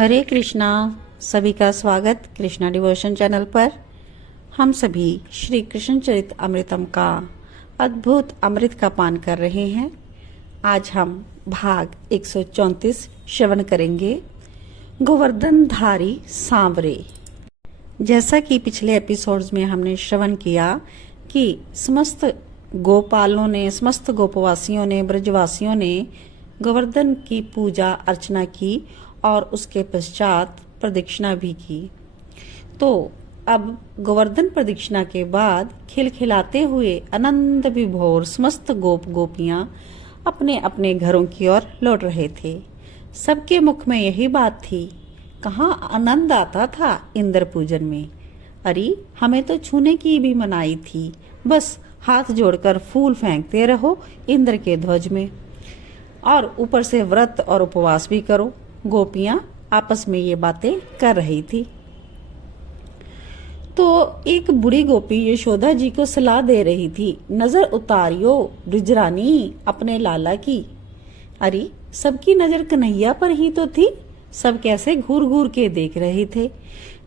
हरे कृष्णा। सभी का स्वागत कृष्णा डिवोशन चैनल पर। हम सभी श्री कृष्ण चरित अमृतम का अद्भुत अमृत का पान कर रहे हैं। आज हम भाग 134 श्रवण करेंगे, गोवर्धनधारी सांवरे। जैसा कि पिछले एपिसोड्स में हमने श्रवण किया कि समस्त गोपालों ने, समस्त गोपवासियों ने, ब्रजवासियों ने गोवर्धन की पूजा अर्चना की और उसके पश्चात प्रदक्षिणा भी की। तो अब गोवर्धन प्रदक्षिणा के बाद खिलखिलाते हुए आनंद विभोर समस्त गोप गोपियां अपने अपने घरों की ओर लौट रहे थे। सबके मुख में यही बात थी, कहाँ आनंद आता था इंद्र पूजन में। अरे हमें तो छूने की भी मनाही थी, बस हाथ जोड़कर फूल फेंकते रहो इंद्र के ध्वज में, और ऊपर से व्रत और उपवास भी करो। गोपियां आपस में ये बातें कर रही थी। तो एक बूढ़ी गोपी यशोदा जी को सलाह दे रही थी, नजर उतारियो ब्रिजरानी अपने लाला की। अरे सबकी नजर कन्हैया पर ही तो थी, सब कैसे घूर घूर के देख रहे थे।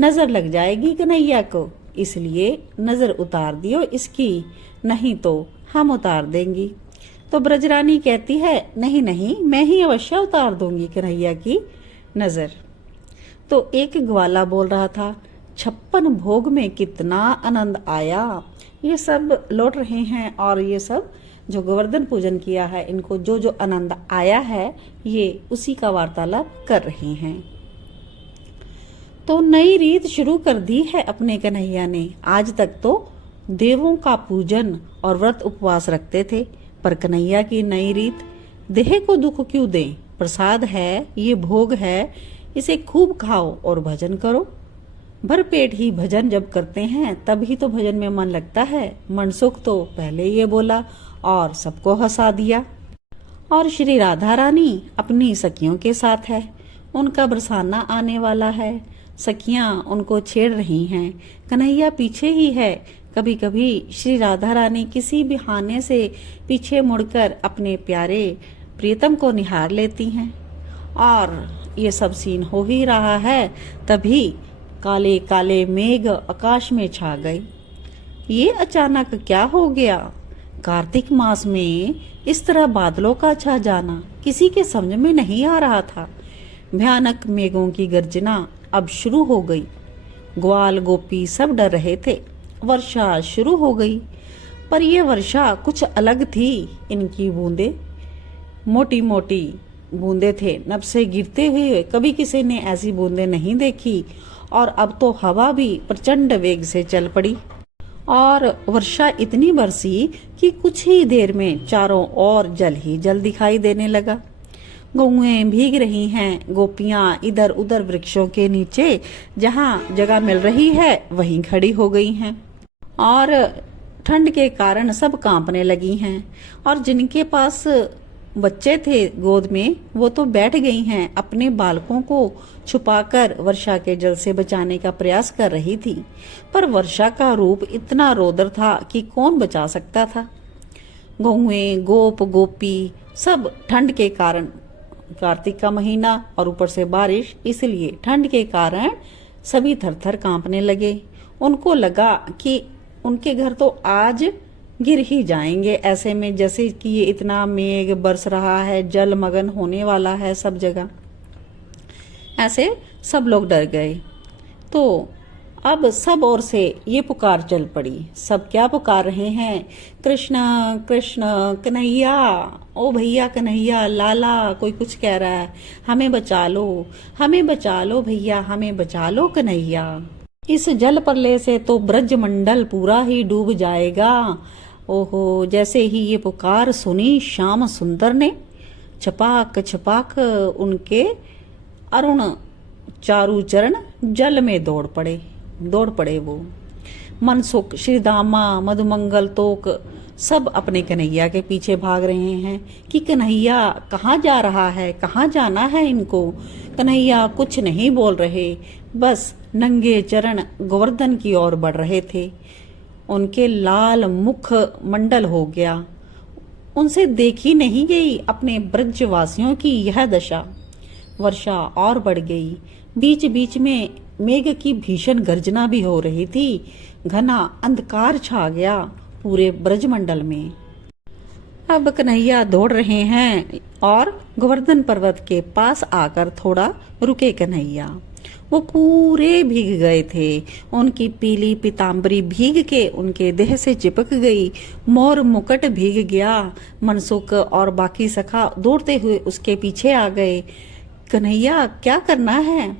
नजर लग जाएगी कन्हैया को, इसलिए नजर उतार दियो इसकी, नहीं तो हम उतार देंगी। तो ब्रजरानी कहती है, नहीं नहीं, मैं ही अवश्य उतार दूंगी कन्हैया की नजर। तो एक ग्वाला बोल रहा था, 56 भोग में कितना आनंद आया। ये सब लौट रहे हैं और ये सब जो गोवर्धन पूजन किया है, इनको जो जो आनंद आया है, ये उसी का वार्तालाप कर रहे हैं। तो नई रीत शुरू कर दी है अपने कन्हैया ने। आज तक तो देवों का पूजन और व्रत उपवास रखते थे, पर कन्हैया की नई रीत, देह को दुख क्यों दें, प्रसाद है, ये भोग है, इसे खूब खाओ और भजन करो। भर पेट ही भजन जब करते हैं तभी तो भजन में मन लगता है। मनसुख तो पहले ये बोला और सबको हंसा दिया। और श्री राधा रानी अपनी सखियों के साथ है, उनका बरसाना आने वाला है। सखियां उनको छेड़ रही हैं, कन्हैया पीछे ही है। कभी कभी श्री राधा रानी किसी बहाने से पीछे मुड़कर अपने प्यारे प्रियतम को निहार लेती हैं। और ये सब सीन हो ही रहा है, तभी काले काले मेघ आकाश में छा गए। ये अचानक क्या हो गया? कार्तिक मास में इस तरह बादलों का छा जाना किसी के समझ में नहीं आ रहा था। भयानक मेघों की गर्जना अब शुरू हो गई। ग्वाल गोपी सब डर रहे थे। वर्षा शुरू हो गई, पर यह वर्षा कुछ अलग थी। इनकी बूंदे मोटी मोटी बूंदे थे, नभ से गिरते हुए। कभी किसी ने ऐसी बूंदे नहीं देखी। और अब तो हवा भी प्रचंड वेग से चल पड़ी और वर्षा इतनी बरसी कि कुछ ही देर में चारों ओर जल ही जल दिखाई देने लगा। गौएं भीग रही हैं, गोपियां इधर उधर वृक्षों के नीचे जहां जगह मिल रही है वहीं खड़ी हो गई हैं। और ठंड के कारण सब कांपने लगी हैं। और जिनके पास बच्चे थे गोद में, वो तो बैठ गई हैं, अपने बालकों को छुपाकर वर्षा के जल से बचाने का प्रयास कर रही थी। पर वर्षा का रूप इतना रौद्र था कि कौन बचा सकता था। गौएं, गोप गोपी सब ठंड के कारण, कार्तिक का महीना और ऊपर से बारिश, इसलिए ठंड के कारण सभी थरथर कांपने लगे। उनको लगा कि उनके घर तो आज गिर ही जाएंगे, ऐसे में जैसे कि ये इतना मेघ बरस रहा है, जलमग्न होने वाला है सब जगह। ऐसे सब लोग डर गए। तो अब सब ओर से ये पुकार चल पड़ी। सब क्या पुकार रहे हैं? कृष्ण कृष्ण कन्हैया, ओ भैया कन्हैया, लाला, कोई कुछ कह रहा है, हमें बचा लो, हमें बचा लो भैया, हमें बचा लो कन्हैया। इस जल प्रलय से तो ब्रज मंडल पूरा ही डूब जाएगा। ओहो, जैसे ही ये पुकार सुनी श्याम सुंदर ने, छपाक छपाक उनके अरुण चारू चरण जल में दौड़ पड़े वो। मनसुख, श्रीदामा, मधुमंगल, तोक सब अपने कन्हैया के पीछे भाग रहे हैं कि कन्हैया कहाँ जा रहा है, कहाँ जाना है इनको। कन्हैया कुछ नहीं बोल रहे, बस नंगे चरण गोवर्धन की ओर बढ़ रहे थे। उनके लाल मुख मंडल हो गया। उनसे देखी नहीं गई अपने ब्रजवासियों की यह दशा। वर्षा और बढ़ गई। बीच बीच में मेघ की भीषण गर्जना भी हो रही थी। घना अंधकार छा गया पूरे ब्रजमंडल में। अब कन्हैया दौड़ रहे हैं और गोवर्धन पर्वत के पास आकर थोड़ा रुके कन्हैया। वो पूरे भीग गए थे। उनकी पीली पीताम्बरी भीग के उनके देह से चिपक गई। मोर मुकुट भीग गया। मनसुख और बाकी सखा दौड़ते हुए उसके पीछे आ गए। कन्हैया क्या करना है?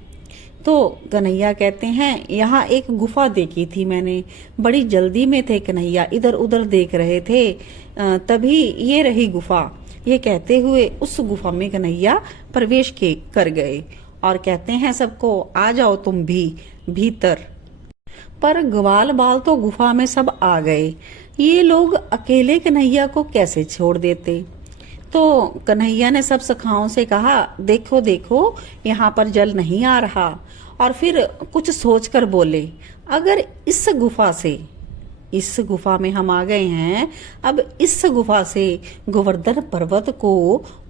तो कन्हैया कहते हैं, यहाँ एक गुफा देखी थी मैंने, बड़ी जल्दी में थे कन्हैया, इधर उधर देख रहे थे, तभी ये रही गुफा। ये कहते हुए उस गुफा में कन्हैया प्रवेश कर गए और कहते हैं सबको, आ जाओ तुम भी भीतर। पर ग्वाल बाल तो गुफा में सब आ गए। ये लोग अकेले कन्हैया को कैसे छोड़ देते? तो कन्हैया ने सब सखाओं से कहा, देखो देखो यहाँ पर जल नहीं आ रहा। और फिर कुछ सोचकर बोले, अगर इस गुफा में हम आ गए हैं, अब इस गुफा से गोवर्धन पर्वत को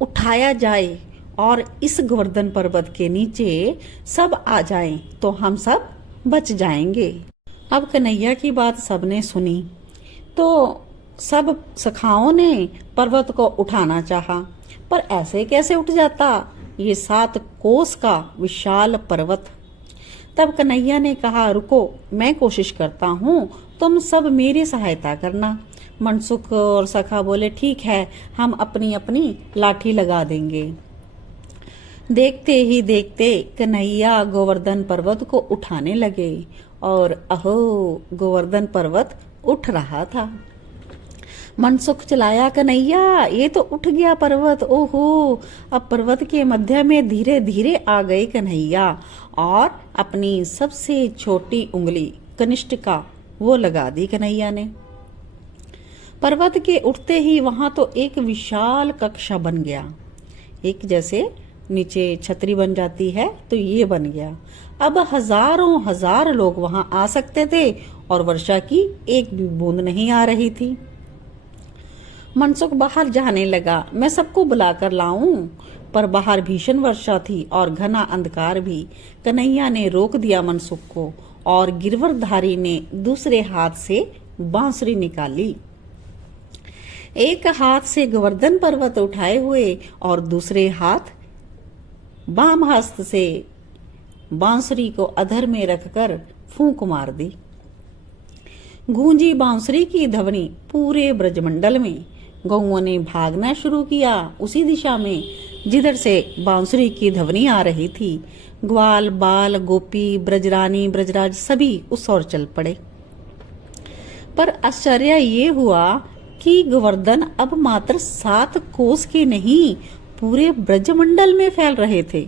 उठाया जाए और इस गोवर्धन पर्वत के नीचे सब आ जाएं, तो हम सब बच जाएंगे। अब कन्हैया की बात सबने सुनी, तो सब सखाओं ने पर्वत को उठाना चाहा, पर ऐसे कैसे उठ जाता ये 7 कोस का विशाल पर्वत। तब कन्हैया ने कहा, रुको मैं कोशिश करता हूँ, तुम सब मेरी सहायता करना। मनसुख और सखा बोले, ठीक है, हम अपनी अपनी लाठी लगा देंगे। देखते ही देखते कन्हैया गोवर्धन पर्वत को उठाने लगे और अहो गोवर्धन पर्वत उठ रहा था। मनसुख चलाया, कन्हैया ये तो उठ गया पर्वत, ओहो। अब पर्वत के मध्य में धीरे धीरे आ गए कन्हैया और अपनी सबसे छोटी उंगली कनिष्ठिका वो लगा दी कन्हैया ने। पर्वत के उठते ही वहां तो एक विशाल कक्षा बन गया। एक जैसे नीचे छतरी बन जाती है तो ये बन गया। अब हजारों हजार लोग वहां आ सकते थे और वर्षा की एक भी बूंद नहीं आ रही थी। मनसुख बाहर जाने लगा, मैं सबको बुलाकर लाऊं, पर बाहर भीषण वर्षा थी और घना अंधकार भी। कन्हैया ने रोक दिया मनसुख को और गिरवरधारी ने दूसरे हाथ से बांसुरी निकाली। एक हाथ से गोवर्धन पर्वत उठाए हुए और दूसरे हाथ बाम हस्त से बांसुरी को अधर में रखकर फूंक मार दी। गूंजी बांसुरी की ध्वनि पूरे ब्रजमंडल में। गौओं ने भागना शुरू किया उसी दिशा में जिधर से बांसुरी की ध्वनि आ रही थी। ग्वाल बाल गोपी ब्रजरानी ब्रजराज सभी उस ओर चल पड़े। पर आश्चर्य ये हुआ कि गोवर्धन अब मात्र 7 कोस के नहीं पूरे ब्रजमंडल में फैल रहे थे।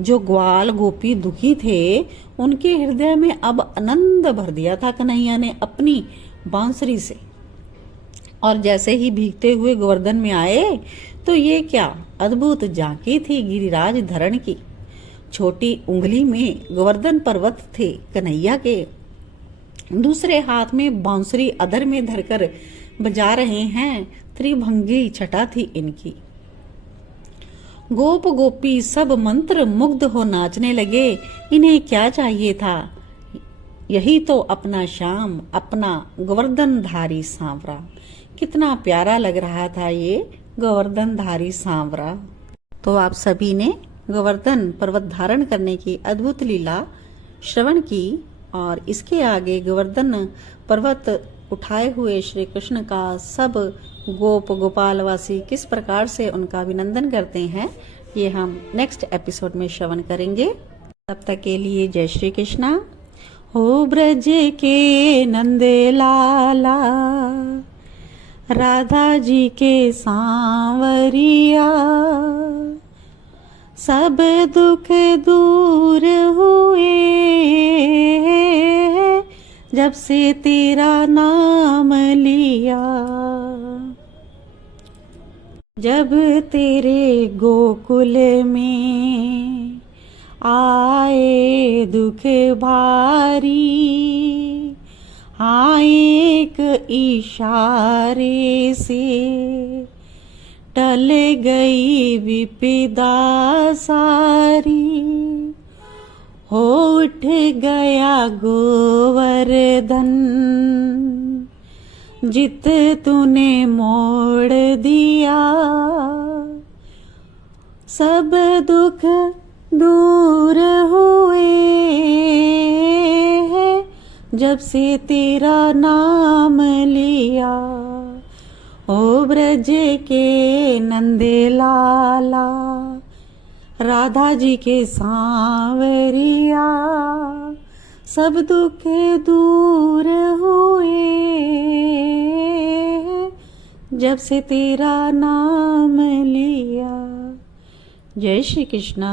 जो ग्वाल गोपी दुखी थे उनके हृदय में अब आनंद भर दिया था कन्हैया ने अपनी बांसुरी से। और जैसे ही भीगते हुए गोवर्धन में आए तो ये क्या अद्भुत झांकी थी गिरिराज धरण की। छोटी उंगली में गोवर्धन पर्वत थे कन्हैया के, दूसरे हाथ में बांसुरी अधर में धरकर बजा रहे हैं। त्रिभंगी छटा थी इनकी। गोप गोपी सब मंत्र मुग्ध हो नाचने लगे। इन्हें क्या चाहिए था? यही तो अपना श्याम, अपना गोवर्धनधारी सांवरा। कितना प्यारा लग रहा था ये गोवर्धनधारी सांवरा। तो आप सभी ने गोवर्धन पर्वत धारण करने की अद्भुत लीला श्रवण की और इसके आगे गोवर्धन पर्वत उठाए हुए श्री कृष्ण का सब गोप गोपालवासी किस प्रकार से उनका अभिनंदन करते हैं, ये हम नेक्स्ट एपिसोड में श्रवण करेंगे। तब तक के लिए जय श्री कृष्णा। हो ब्रज के नंद लाला, राधा जी के सांवरिया, सब दुख दूर हुए जब से तेरा नाम लिया। जब तेरे गोकुल में आए दुख भारी, हाँ एक इशारे से टल गई विपदा सारी, हो उठ गया गोवर्धन, जित तूने मोड़ दिया, सब दुख दूर हुए हैं, जब से तेरा नाम लिया। ओ ब्रज के नंदे लाला, राधा जी के सांवरिया, सब दुख दूर हुए जब से तेरा नाम लिया। जय श्री कृष्णा।